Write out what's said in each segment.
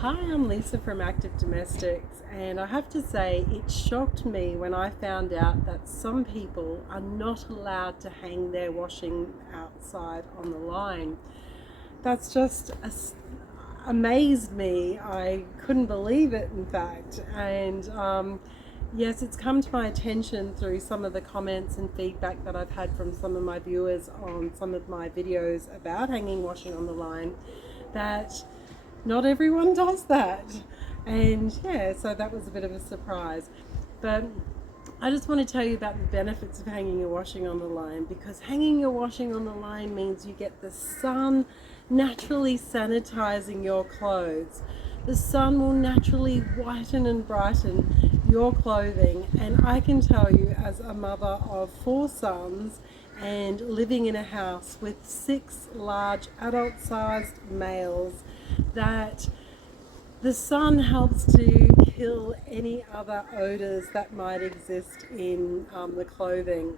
Hi, I'm Lisa from Active Domestics, and I have to say it shocked me when I found out that some people are not allowed to hang their washing outside on the line. That's just amazed me. I couldn't believe it, in fact. And yes, it's come to my attention through some of the comments and feedback that I've had from some of my viewers on some of my videos about hanging washing on the line that not everyone does that. And yeah, so that was a bit of a surprise. But I just want to tell you about the benefits of hanging your washing on the line, because hanging your washing on the line means you get the sun naturally sanitizing your clothes. The sun will naturally whiten and brighten your clothing, and I can tell you, as a mother of 4 sons and living in a house with 6 large adult-sized males, that the sun helps to kill any other odors that might exist in the clothing.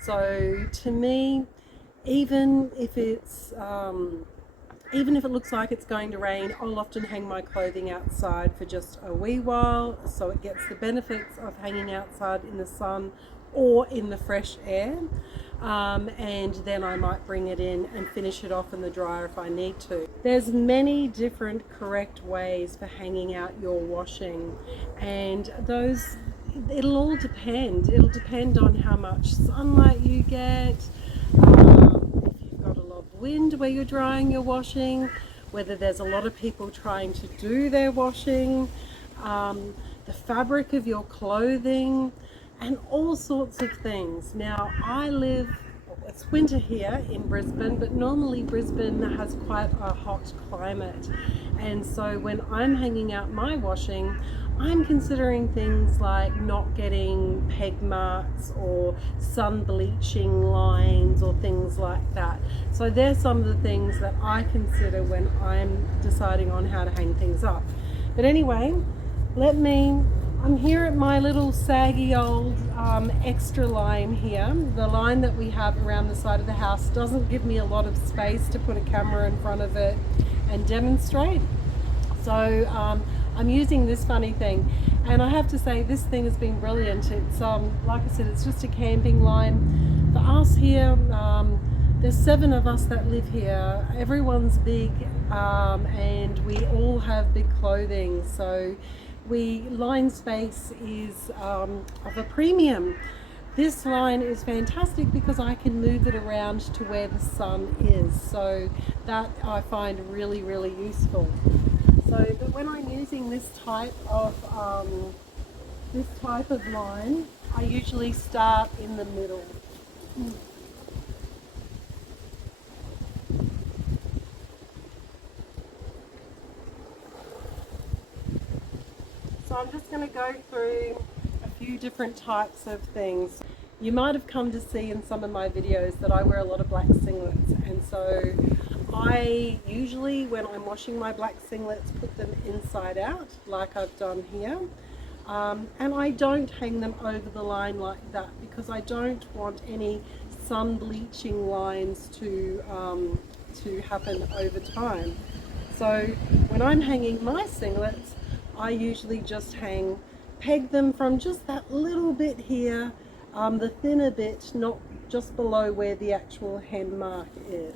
So to me, even if it looks like it's going to rain, I'll often hang my clothing outside for just a wee while, so it gets the benefits of hanging outside in the sun or in the fresh air. And then I might bring it in and finish it off in the dryer if I need to. There's many different correct ways for hanging out your washing, and it'll all depend. It'll depend on how much sunlight you get, if you've got a lot of wind where you're drying your washing, whether there's a lot of people trying to do their washing, the fabric of your clothing, and all sorts of things. Now, it's winter here in Brisbane, but normally Brisbane has quite a hot climate. And so when I'm hanging out my washing, I'm considering things like not getting peg marks or sun bleaching lines or things like that. So there's some of the things that I consider when I'm deciding on how to hang things up. But anyway, I'm here at my little saggy old extra line here. The line that we have around the side of the house doesn't give me a lot of space to put a camera in front of it and demonstrate. So I'm using this funny thing, and I have to say this thing has been brilliant. It's like I said, it's just a camping line. For us here, there's 7 of us that live here. Everyone's big, and we all have big clothing, so line space is of a premium. This line is fantastic because I can move it around to where the sun is, so that I find really, really useful. So but when I'm using this type of line, I usually start in the middle. So I'm just going to go through a few different types of things. You might have come to see in some of my videos that I wear a lot of black singlets, and so I usually, when I'm washing my black singlets, put them inside out like I've done here, and I don't hang them over the line like that because I don't want any sun bleaching lines to happen over time. So when I'm hanging my singlets, I usually just peg them from just that little bit here, the thinner bit, not just below where the actual hem mark is.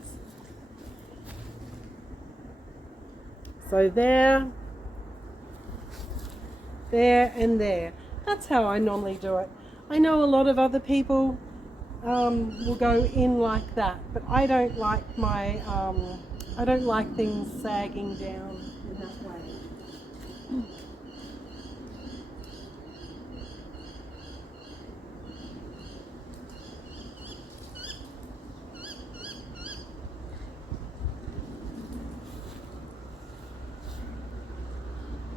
So there, and there. That's how I normally do it. I know a lot of other people will go in like that, but I don't like I don't like things sagging down in that way.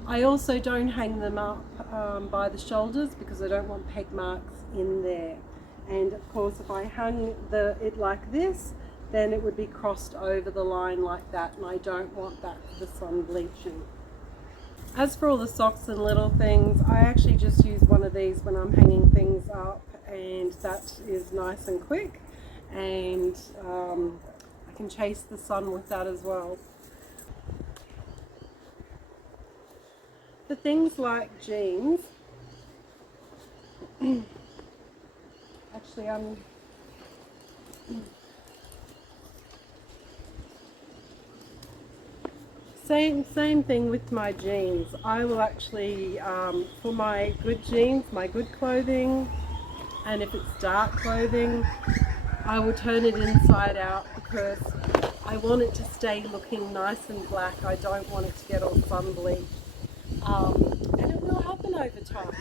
I also don't hang them up by the shoulders because I don't want peg marks in there. And of course, if I hung it like this, then it would be crossed over the line like that, and I don't want that for the sun bleaching. As for all the socks and little things, I actually just use one of these when I'm hanging things up, and that is nice and quick, and I can chase the sun with that as well. For things like jeans, actually same thing with my jeans. I will actually, for my good jeans, my good clothing, and if it's dark clothing, I will turn it inside out because I want it to stay looking nice and black. I don't want it to get all sun bleached. And it will happen over time.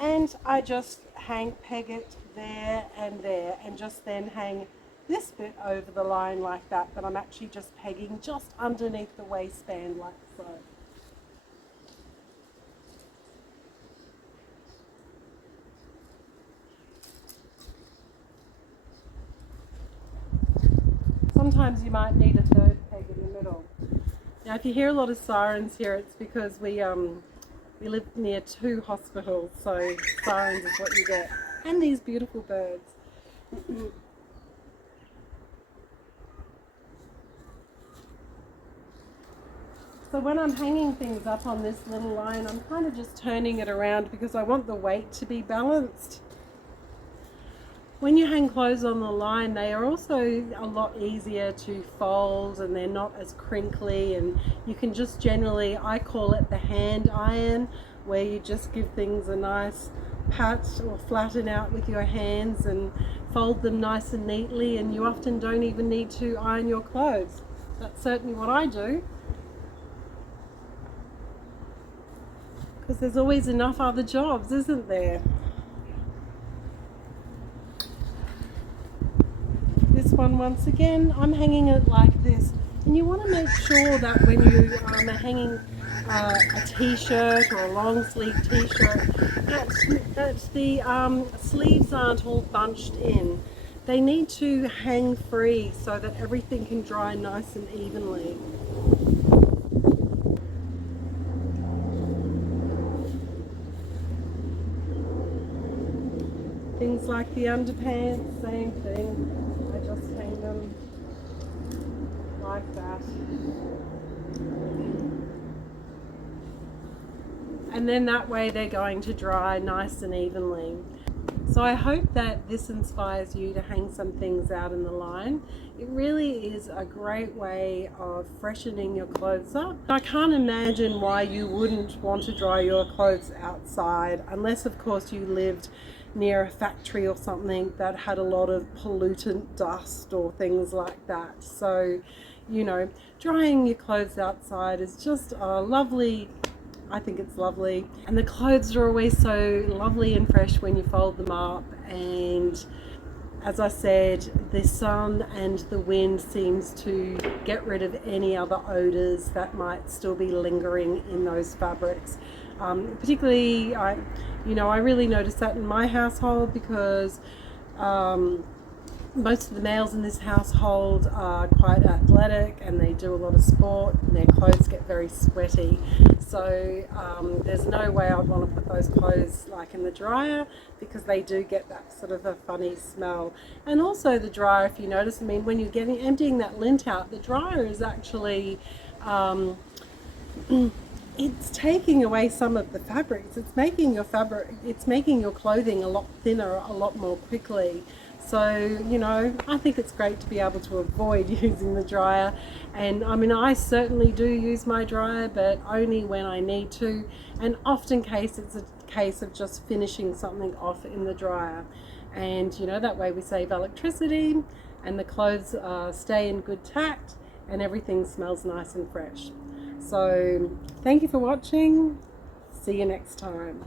And I just peg it there, and just then hang this bit over the line like that, but I'm actually just pegging just underneath the waistband like so. Sometimes you might need a third peg in the middle. Now if you hear a lot of sirens here, it's because we live near 2 hospitals, so sirens is what you get. And these beautiful birds. So when I'm hanging things up on this little line, I'm kind of just turning it around because I want the weight to be balanced. When you hang clothes on the line, they are also a lot easier to fold and they're not as crinkly, and you can just generally, I call it the hand iron, where you just give things a nice pat or flatten out with your hands and fold them nice and neatly, and you often don't even need to iron your clothes. That's certainly what I do, because there's always enough other jobs, isn't there? This one, once again, I'm hanging it like this, and you want to make sure that when you are hanging a t-shirt or a long sleeve t-shirt, that the sleeves aren't all bunched in. They need to hang free so that everything can dry nice and evenly. Things like the underpants, same thing. I just hang them like that. And then that way they're going to dry nice and evenly. So I hope that this inspires you to hang some things out in the line. It really is a great way of freshening your clothes up. I can't imagine why you wouldn't want to dry your clothes outside, unless of course you lived near a factory or something that had a lot of pollutant dust or things like that. So, you know, drying your clothes outside is just a lovely, I think it's lovely. And the clothes are always so lovely and fresh when you fold them up. And as I said, the sun and the wind seems to get rid of any other odors that might still be lingering in those fabrics. Particularly, I really notice that in my household because most of the males in this household are quite athletic and they do a lot of sport, and their clothes get very sweaty. So there's no way I'd want to put those clothes like in the dryer, because they do get that sort of a funny smell. And also the dryer, if you notice, I mean, when you're emptying that lint out, the dryer is actually it's taking away some of the fabrics. It's making your clothing a lot thinner, a lot more quickly. So, you know, I think it's great to be able to avoid using the dryer. And I mean, I certainly do use my dryer, but only when I need to. And often it's a case of just finishing something off in the dryer. And, you know, that way we save electricity and the clothes stay in good tact and everything smells nice and fresh. So thank you for watching. See you next time.